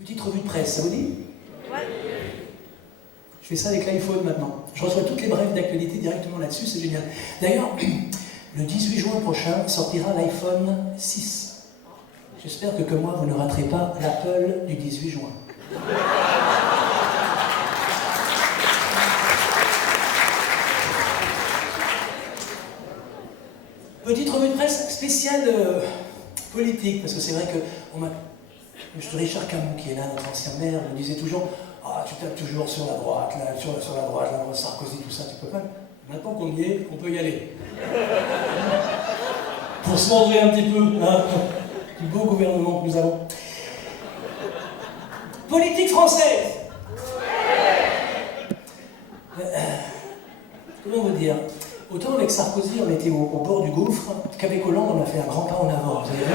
Petite revue de presse, ça vous dit? Ouais. Je fais ça avec l'iPhone maintenant. Je reçois toutes les brèves d'actualité directement là-dessus, c'est génial. D'ailleurs, le 18 juin prochain sortira l'iPhone 6. J'espère que comme moi, vous ne raterez pas l'Apple du 18 juin. Petite revue de presse spéciale politique, parce que c'est vrai que M. Richard Camus, qui est là, notre ancien maire, me disait toujours « Ah, tu tapes toujours sur la droite, là, sur la droite, Sarkozy, tout ça, tu peux pas. » Maintenant qu'on y est, on peut y aller. Pour se montrer un petit peu, hein, du beau gouvernement que nous avons. Politique française. Comment vous dire? Autant avec Sarkozy, on était au bord du gouffre, qu'avec Hollande, on a fait un grand pas en avant, vous avez vu?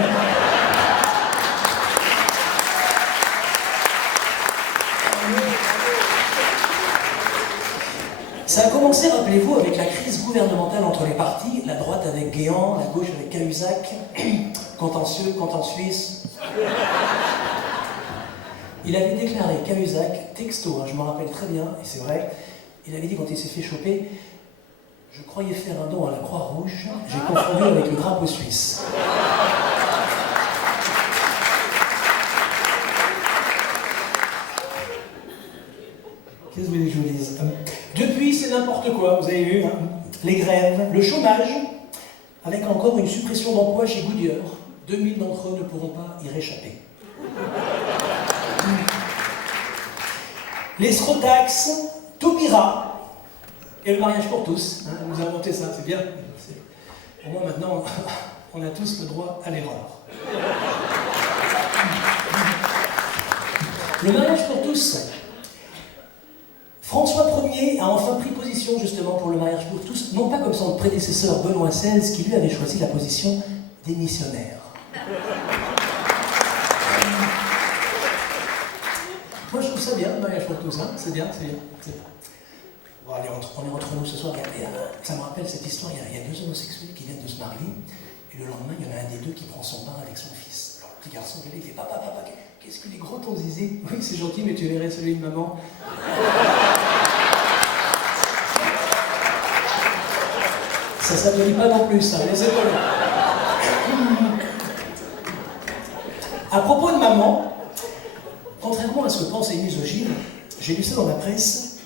Ça a commencé, rappelez-vous, avec la crise gouvernementale entre les partis, la droite avec Guéant, la gauche avec Cahuzac, contentieux, Suisse. Il avait déclaré, Cahuzac, texto, hein, je m'en rappelle très bien, et c'est vrai, il avait dit quand il s'est fait choper, je croyais faire un don à la Croix-Rouge, j'ai confondu avec le drapeau suisse. Qu'est-ce que vous voulez que je vous dise? Depuis, c'est n'importe quoi, vous avez vu, hein, les grèves, le chômage, avec encore une suppression d'emplois chez Goodyear. 2000 d'entre eux ne pourront pas y réchapper. Les Scrotax, Taubira, et le mariage pour tous. Hein, vous avez inventé ça, c'est bien. Au moins maintenant, on a tous le droit à l'erreur. Le mariage pour tous. François Ier a enfin pris position justement pour le mariage pour tous, non pas comme son prédécesseur Benoît XVI, qui lui avait choisi la position des missionnaires. Moi je trouve ça bien, le mariage pour tous, hein. C'est bien, c'est bien. Bon, allez, on est entre nous ce soir, ça me rappelle cette histoire, il y a deux homosexuels qui viennent de se marier, et le lendemain il y en a un des deux qui prend son bain avec son fils. Alors le petit garçon il fait papa, qu'est-ce qu'il est gros ton zizi? Oui c'est gentil mais tu verrais celui de maman. Ça ne s'applaudit pas non plus, ça, les épaules. À propos de maman, contrairement à ce que pensent les misogynes, j'ai lu ça dans la presse,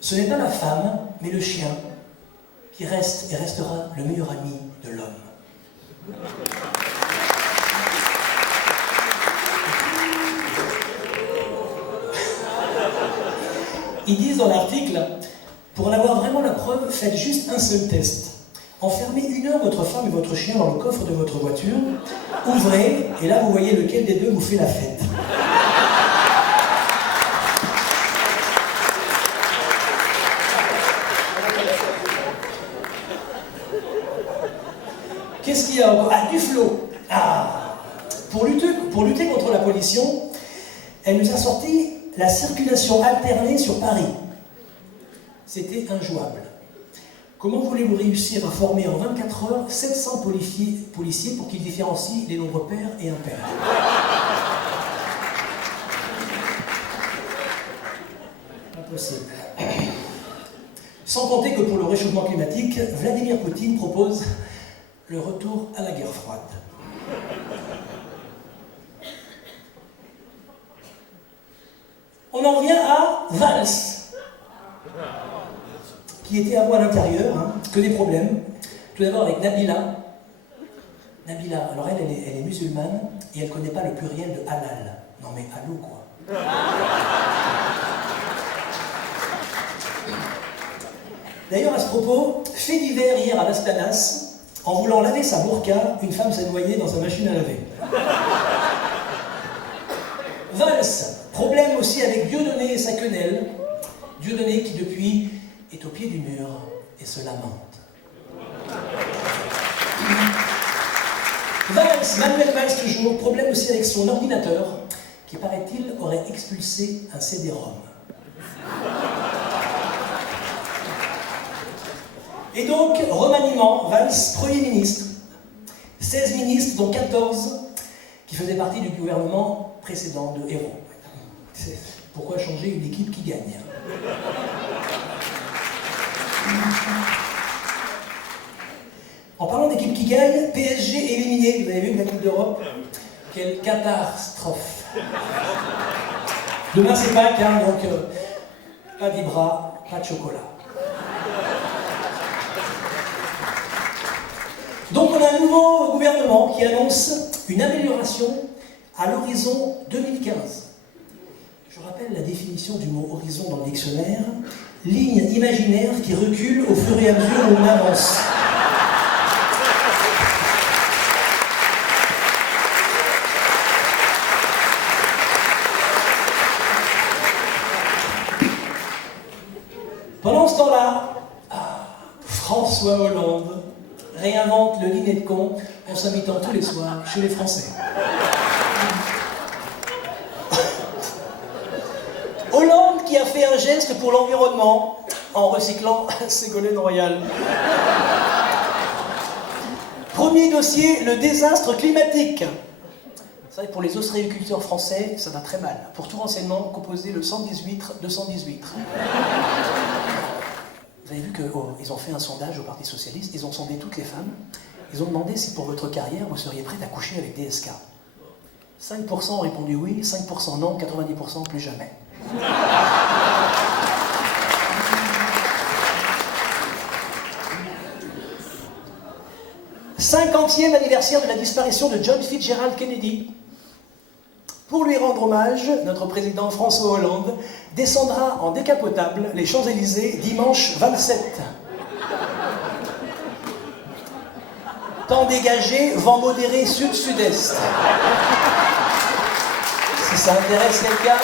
ce n'est pas la femme, mais le chien qui reste et restera le meilleur ami de l'homme. Ils disent dans l'article, pour en avoir vraiment la preuve, faites juste un seul test. Enfermez 1 heure votre femme et votre chien dans le coffre de votre voiture, ouvrez, et là vous voyez lequel des deux vous fait la fête. Qu'est-ce qu'il y a encore? Ah, du flot. Ah, pour lutter contre la pollution, elle nous a sorti la circulation alternée sur Paris. C'était injouable. Comment voulez-vous réussir à former en 24 heures 700 policiers pour qu'ils différencient les nombres pairs et impairs? Impossible. Sans compter que pour le réchauffement climatique, Vladimir Poutine propose le retour à la guerre froide. On en vient à Valls, qui était à moi à l'intérieur, hein, que des problèmes. Tout d'abord avec Nabila. Nabila, alors elle est musulmane et elle ne connaît pas le pluriel de halal. Non mais allô quoi. D'ailleurs à ce propos, fait divers hier à Las Planas, en voulant laver sa burqa, une femme s'est noyée dans sa machine à laver. Valls, problème aussi avec Dieudonné et sa quenelle. Dieudonné qui depuis est au pied du mur et se lamente. Valls, Manuel Valls toujours, problème aussi avec son ordinateur, qui paraît-il aurait expulsé un CD-ROM. Et donc, remaniement, Valls, Premier ministre. 16 ministres, dont 14 qui faisaient partie du gouvernement précédent de Hérault. Pourquoi changer une équipe qui gagne? En parlant d'équipe qui gagne, PSG éliminé, vous avez vu la Coupe d'Europe? Quelle catastrophe! Demain c'est Pâques, hein, donc pas des bras, pas de chocolat. Donc on a un nouveau gouvernement qui annonce une amélioration à l'horizon 2015. Je rappelle la définition du mot horizon dans le dictionnaire: ligne imaginaire qui recule au fur et à mesure où on avance. Pendant ce temps-là, François Hollande réinvente le dîner de con en s'invitant tous les soirs chez les Français. Hollande qui a fait un geste pour l'environnement en recyclant Ségolène Royal. Premier dossier, le désastre climatique. C'est vrai que pour les ostréiculteurs français, ça va très mal. Pour tout renseignement, composez le 118 218. Vous avez vu qu'ils ont fait un sondage au Parti Socialiste, ils ont sondé toutes les femmes, ils ont demandé si pour votre carrière, vous seriez prête à coucher avec DSK. 5% ont répondu oui, 5% non, 90% plus jamais. 50e anniversaire de la disparition de John Fitzgerald Kennedy. Pour lui rendre hommage, notre président François Hollande descendra en décapotable les Champs-Élysées dimanche 27. Temps dégagé, vent modéré sud-sud-est. Si ça intéresse quelqu'un.